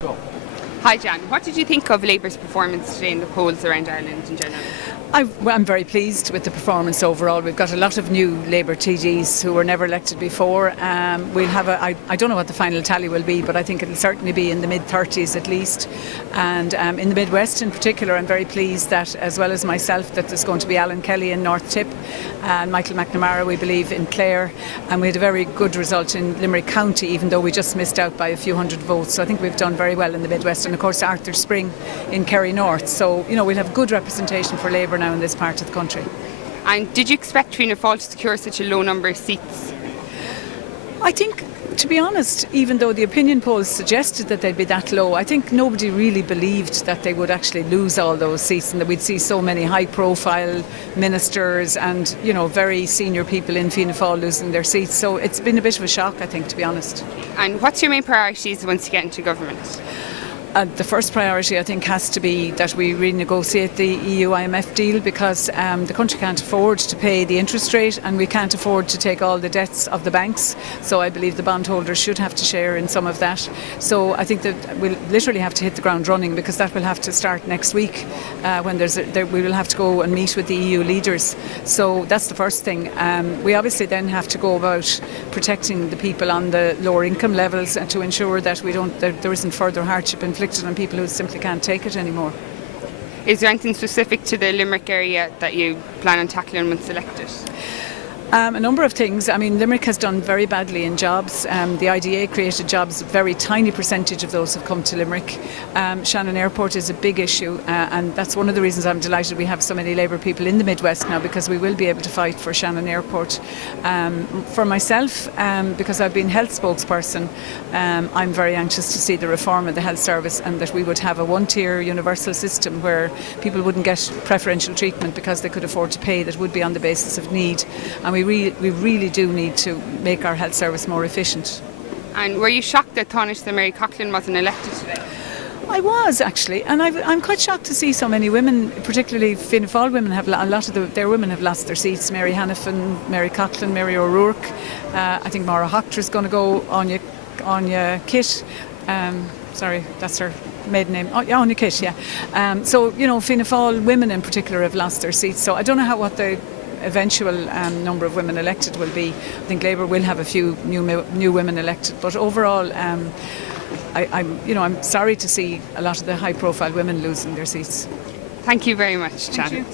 Hi Jan, what did you think of Labour's performance today in the polls around Ireland in general? I'm very pleased with the performance overall. We've got a lot of new Labour TDs who were never elected before. We'll have I don't know what the final tally will be, but I think it'll certainly be in the mid-30s at least. And in the Midwest in particular, I'm very pleased that, as well as myself, that there's going to be Alan Kelly in North Tip and Michael McNamara, we believe, in Clare. And we had a very good result in Limerick County, even though we just missed out by a few hundred votes. So I think we've done very well in the Midwest. And of course, Arthur Spring in Kerry North. So, we'll have good representation for Labour now in this part of the country. And did you expect Fianna Fáil to secure such a low number of seats? I think, to be honest, even though the opinion polls suggested that they'd be that low, I think nobody really believed that they would actually lose all those seats and that we'd see so many high-profile ministers and, very senior people in Fianna Fáil losing their seats. So it's been a bit of a shock, I think, to be honest. And what's your main priorities once you get into government? The first priority, I think, has to be that we renegotiate the EU-IMF deal because the country can't afford to pay the interest rate and we can't afford to take all the debts of the banks. So I believe the bondholders should have to share in some of that. So I think that we'll literally have to hit the ground running because that will have to start next week when we will have to go and meet with the EU leaders. So that's the first thing. We obviously then have to go about protecting the people on the lower income levels and to ensure that there isn't further hardship inflicted on people who simply can't take it anymore. Is there anything specific to the Limerick area that you plan on tackling once elected? A number of things. I mean, Limerick has done very badly in jobs. The IDA created jobs, a very tiny percentage of those have come to Limerick. Shannon Airport is a big issue and that's one of the reasons I'm delighted we have so many Labour people in the Midwest now because we will be able to fight for Shannon Airport. For myself, because I've been health spokesperson, I'm very anxious to see the reform of the health service and that we would have a one-tier universal system where people wouldn't get preferential treatment because they could afford to pay, that would be on the basis of need. And we really do need to make our health service more efficient. And were you shocked that Tánaiste Mary Coughlin wasn't elected today? I was actually, and I'm quite shocked to see so many women, particularly Fianna Fáil women, a lot of their women have lost their seats. Mary Hanifin, Mary Coughlin, Mary O'Rourke. I think Maura Hochter is going to go. Anya Kitt. Sorry, that's her maiden name. Oh, yeah, Anya Kitt, yeah. So, Fianna Fáil women in particular have lost their seats. So I don't know what the eventual number of women elected will be. I think Labour will have a few new women elected, but overall, I'm sorry to see a lot of the high-profile women losing their seats. Thank you very much, Jan.